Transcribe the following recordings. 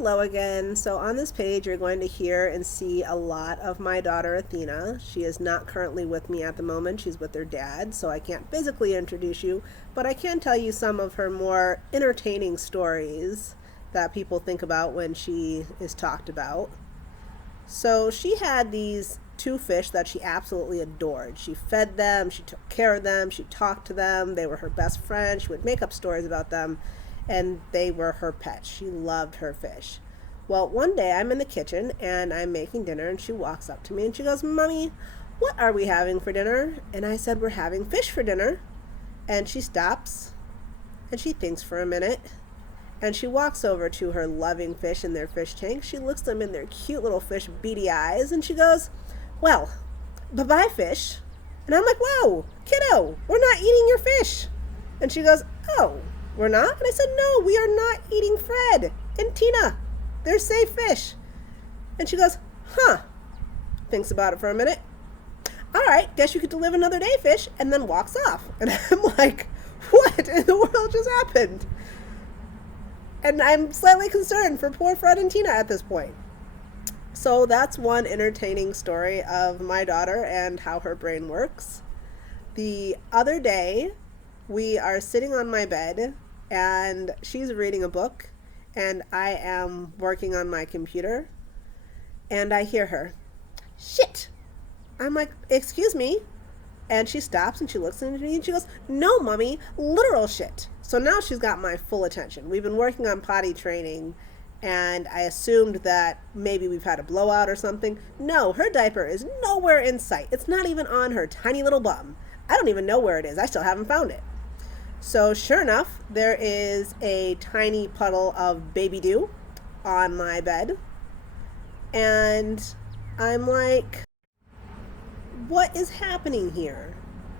Hello again. So on this page you're going to hear and see a lot of my daughter Athena. She is not currently with me at the moment. She's with her dad, so I can't physically introduce you, but I can tell you some of her more entertaining stories that people think about when she is talked about. So she had these two fish that she absolutely adored. She fed them, she took care of them, she talked to them, they were her best friends, she would make up stories about them, and they were her pets. She loved her fish. Well, one day I'm in the kitchen and I'm making dinner and she walks up to me and she goes, "Mommy, what are we having for dinner?" And I said, "We're having fish for dinner." And she stops and she thinks for a minute and she walks over to her loving fish in their fish tank. She looks them in their cute little fish beady eyes and she goes, "Well, bye-bye fish." And I'm like, "Whoa, kiddo, we're not eating your fish." And she goes, "Oh, we're not?" And I said, "No, we are not eating Fred and Tina. They're safe fish." And she goes, "Huh." Thinks about it for a minute. "All right, guess you get to live another day, fish," and then walks off. And I'm like, what in the world just happened? And I'm slightly concerned for poor Fred and Tina at this point. So that's one entertaining story of my daughter and how her brain works. The other day, we are sitting on my bed and she's reading a book and I am working on my computer and I hear her, "Shit." I'm like, "Excuse me?" And she stops and she looks at me and she goes, "No, Mommy, literal shit." So now she's got my full attention. We've been working on potty training and I assumed that maybe we've had a blowout or something. No, her diaper is nowhere in sight. It's not even on her tiny little bum. I don't even know where it is. I still haven't found it. So sure enough, there is a tiny puddle of baby dew on my bed. And I'm like, what is happening here?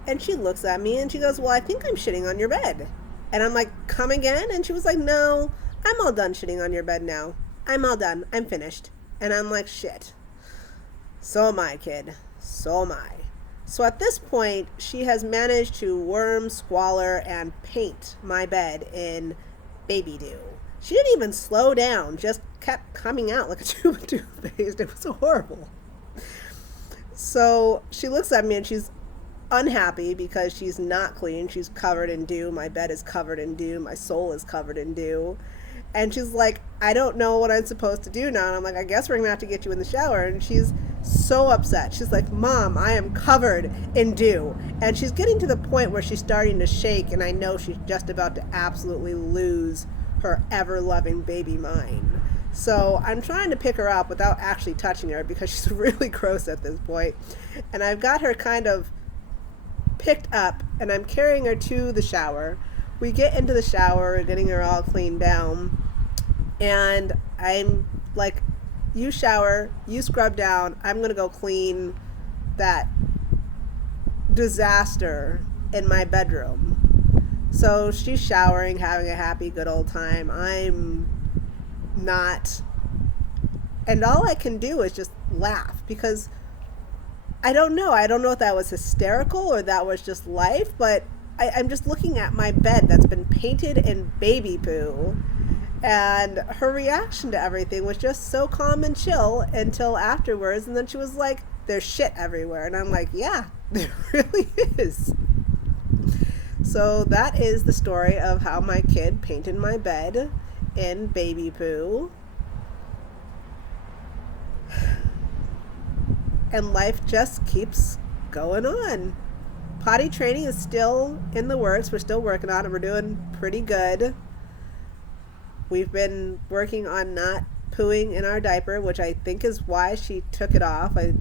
And she looks at me and she goes, "Well, I think I'm shitting on your bed." And I'm like, "Come again?" And she was like, "No, I'm all done shitting on your bed now. I'm all done. I'm finished." And I'm like, shit. So am I, kid. So am I. So at this point, she has managed to worm, squalor, and paint my bed in baby dew. She didn't even slow down, just kept coming out like a tube of toothpaste. It was horrible. So she looks at me and she's unhappy because she's not clean. She's covered in dew. My bed is covered in dew. My soul is covered in dew. And she's like, "I don't know what I'm supposed to do now." And I'm like, "I guess we're going to have to get you in the shower." And she's so upset. She's like, "Mom, I am covered in dew." And she's getting to the point where she's starting to shake. And I know she's just about to absolutely lose her ever-loving baby mind. So I'm trying to pick her up without actually touching her because she's really gross at this point. And I've got her kind of picked up and I'm carrying her to the shower. We get into the shower, getting her all cleaned down, and I'm like, "You shower, you scrub down, I'm going to go clean that disaster in my bedroom." So she's showering, having a happy, good old time. I'm not. And all I can do is just laugh because I don't know if that was hysterical or that was just life, but I'm just looking at my bed that's been painted in baby poo, and her reaction to everything was just so calm and chill until afterwards, and then she was like, "There's shit everywhere." And I'm like, "Yeah, there really is." So that is the story of how my kid painted my bed in baby poo. And life just keeps going on. Potty training is still in the works. We're still working on it. We're doing pretty good. We've been working on not pooing in our diaper, which I think is why she took it off. I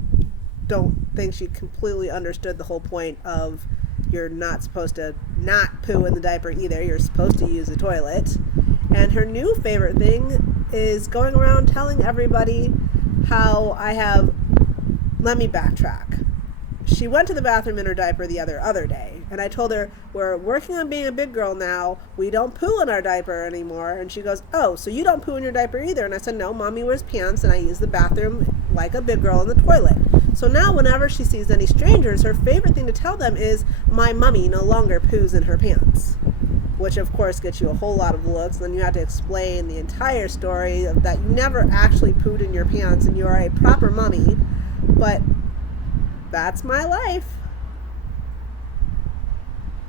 don't think she completely understood the whole point of you're not supposed to not poo in the diaper either. You're supposed to use the toilet. And her new favorite thing is going around telling everybody how let me backtrack. She went to the bathroom in her diaper the other day, and I told her, "We're working on being a big girl now. We don't poo in our diaper anymore." And she goes, "Oh, so you don't poo in your diaper either?" And I said, "No, Mommy wears pants, and I use the bathroom like a big girl in the toilet." So now whenever she sees any strangers, her favorite thing to tell them is, "My mummy no longer poos in her pants." which of course gets you a whole lot of looks. Then you have to explain the entire story of that you never actually pooed in your pants and you are a proper mummy. But that's my life.